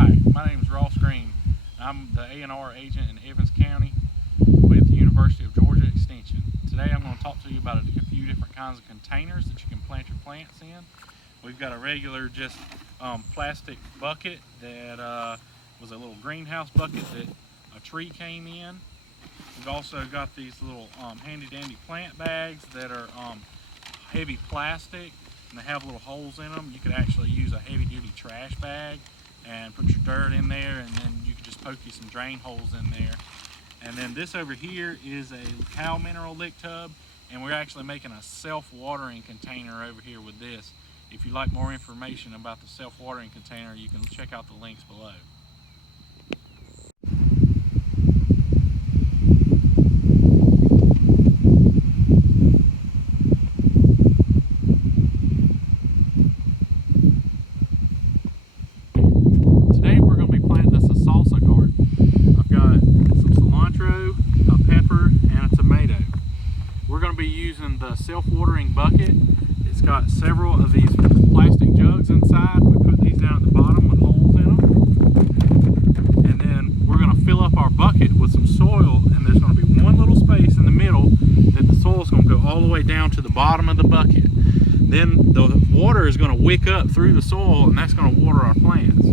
Hi, my name is Ross Green. I'm the A&R agent in Evans County with the University of Georgia Extension. Today I'm going to talk to you about a few different kinds of containers that you can plant your plants in. We've got a regular just plastic bucket that was a little greenhouse bucket that a tree came in. We've also got these little handy dandy plant bags that are heavy plastic, and they have little holes in them. You could actually use a heavy duty trash bag and put your dirt in there, and then you could just poke you some drain holes in there. And then this over here is a cow mineral lick tub, and we're actually making a self-watering container over here with this. If you'd like more information about the self-watering container, you can check out the links below. Today we're going to be planting us a salsa garden. I've got some cilantro, a pepper, and a tomato. We're going to be using the self-watering bucket. It's got several of these plastic jugs inside. We put these down at the bottom with holes in them. And then we're going to fill up our bucket with some soil, and there's going to be one little space in the middle that the soil is going to go all the way down to the bottom of the bucket. Then the water is going to wick up through the soil, and that's going to water our plants.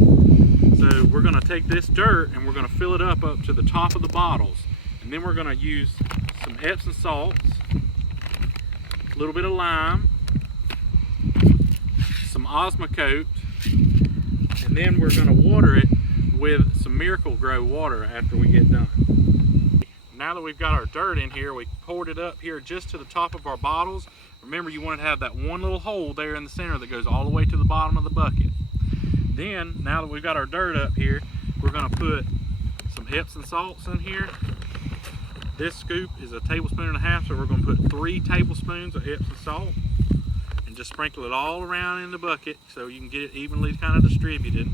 So we're going to take this dirt and we're going to fill it up to the top of the bottles. And then we're going to use some Epsom salts, a little bit of lime, some Osmocote, and then we're going to water it with some Miracle-Gro water after we get done. Now that we've got our dirt in here, we poured it up here just to the top of our bottles. Remember, you want to have that one little hole there in the center that goes all the way to the bottom of the bucket. Then, now that we've got our dirt up here, we're going to put some Epsom salts in here. This scoop is a tablespoon and a half, so we're going to put 3 tablespoons of Epsom salt and just sprinkle it all around in the bucket so you can get it evenly kind of distributed.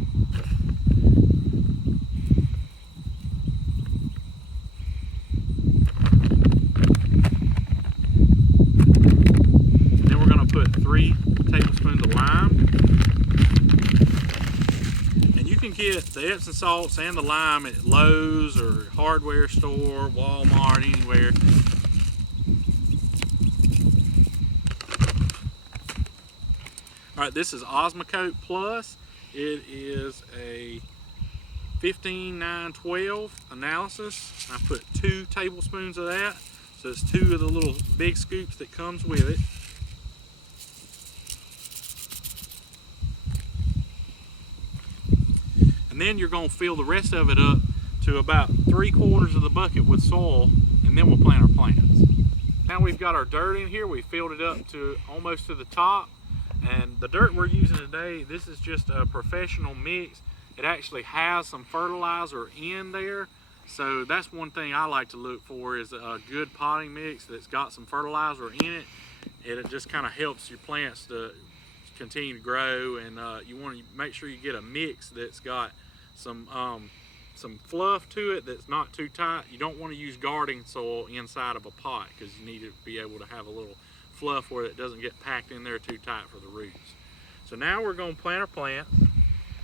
Then we're going to put 3 tablespoons of lime. You can get the Epsom salts and the lime at Lowe's or hardware store, Walmart, anywhere. Alright, this is Osmocote Plus. It is a 15-9-12 analysis. I put 2 tablespoons of that, so it's 2 of the little big scoops that comes with it. And then you're going to fill the rest of it up to about 3/4 of the bucket with soil, and then we'll plant our plants. Now we've got our dirt in here. We filled it up to almost to the top, and the dirt we're using today, this is just a professional mix. It actually has some fertilizer in there, so that's one thing I like to look for, is a good potting mix that's got some fertilizer in it. It just kind of helps your plants to continue to grow, and you want to make sure you get a mix that's got some fluff to it, that's not too tight. You don't want to use garden soil inside of a pot, because you need to be able to have a little fluff where it doesn't get packed in there too tight for the roots. So now we're going to plant our plant.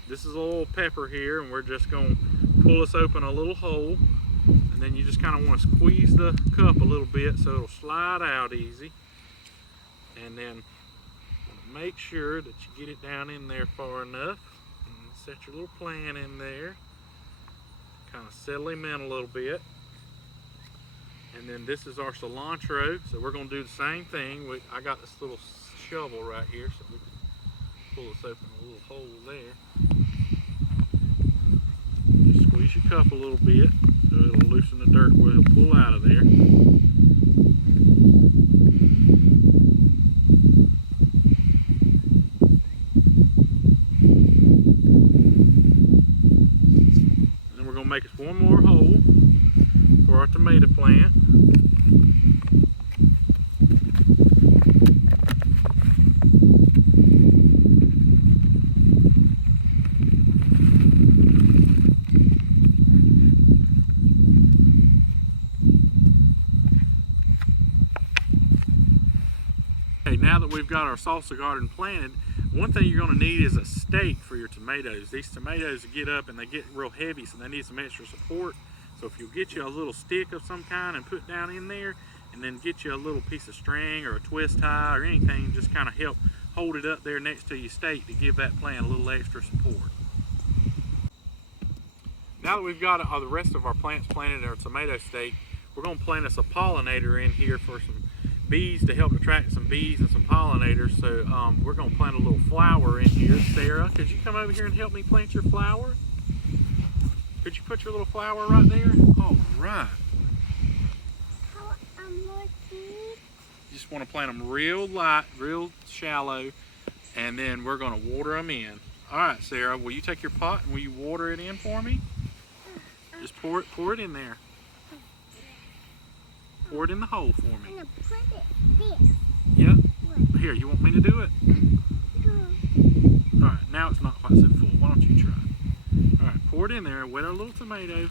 This is a little pepper here, and we're just going to pull this open a little hole, and then you just kind of want to squeeze the cup a little bit so it'll slide out easy. And then make sure that you get it down in there far enough, and set your little plant in there, kind of settle him in a little bit. And then this is our cilantro, so we're going to do the same thing. I got this little shovel right here, so we can pull this open a little hole there. Just squeeze your cup a little bit so it'll loosen the dirt where it'll pull out of there. Make us one more hole for our tomato plant. Okay, now that we've got our salsa garden planted, One thing you're going to need is a stake for your tomatoes. These tomatoes get up and they get real heavy, so they need some extra support. So if you'll get you a little stick of some kind and put down in there, and then get you a little piece of string or a twist tie or anything, just kind of help hold it up there next to your stake to give that plant a little extra support. Now that we've got the rest of our plants planted in our tomato stake, we're going to plant us a pollinator in here for some bees, to help attract some bees and some pollinators. So we're going to plant a little flower in here. Sarah, could you come over here and help me plant your flower? Could you put your little flower right there? All right. You just want to plant them real light, real shallow, and then we're going to water them in. All right, Sarah, will you take your pot and will you water it in for me? Just pour it in there. Pour it in the hole for me. I'm gonna put it this. Yeah. Here, you want me to do it? All right, now it's not quite so full. Why don't you try? All right, pour it in there. Wet our little tomato.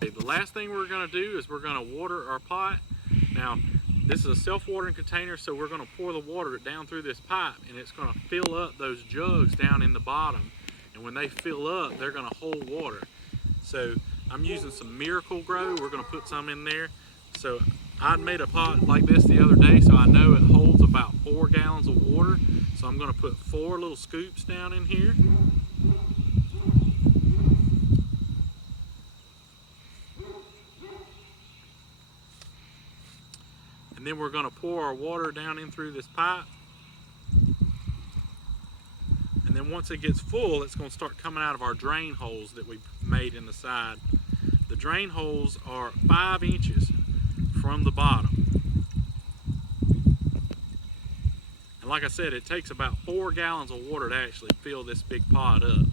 The last thing we're going to do is we're going to water our pot. Now, this is a self-watering container, so we're going to pour the water down through this pipe, and it's going to fill up those jugs down in the bottom. And when they fill up, they're going to hold water. So I'm using some Miracle Grow. We're going to put some in there. So I made a pot like this the other day, so I know it holds about 4 gallons of water. So I'm going to put 4 little scoops down in here. And then we're going to pour our water down in through this pipe. And then once it gets full, it's going to start coming out of our drain holes that we made in the side. The drain holes are 5 inches from the bottom. And like I said, it takes about 4 gallons of water to actually fill this big pot up.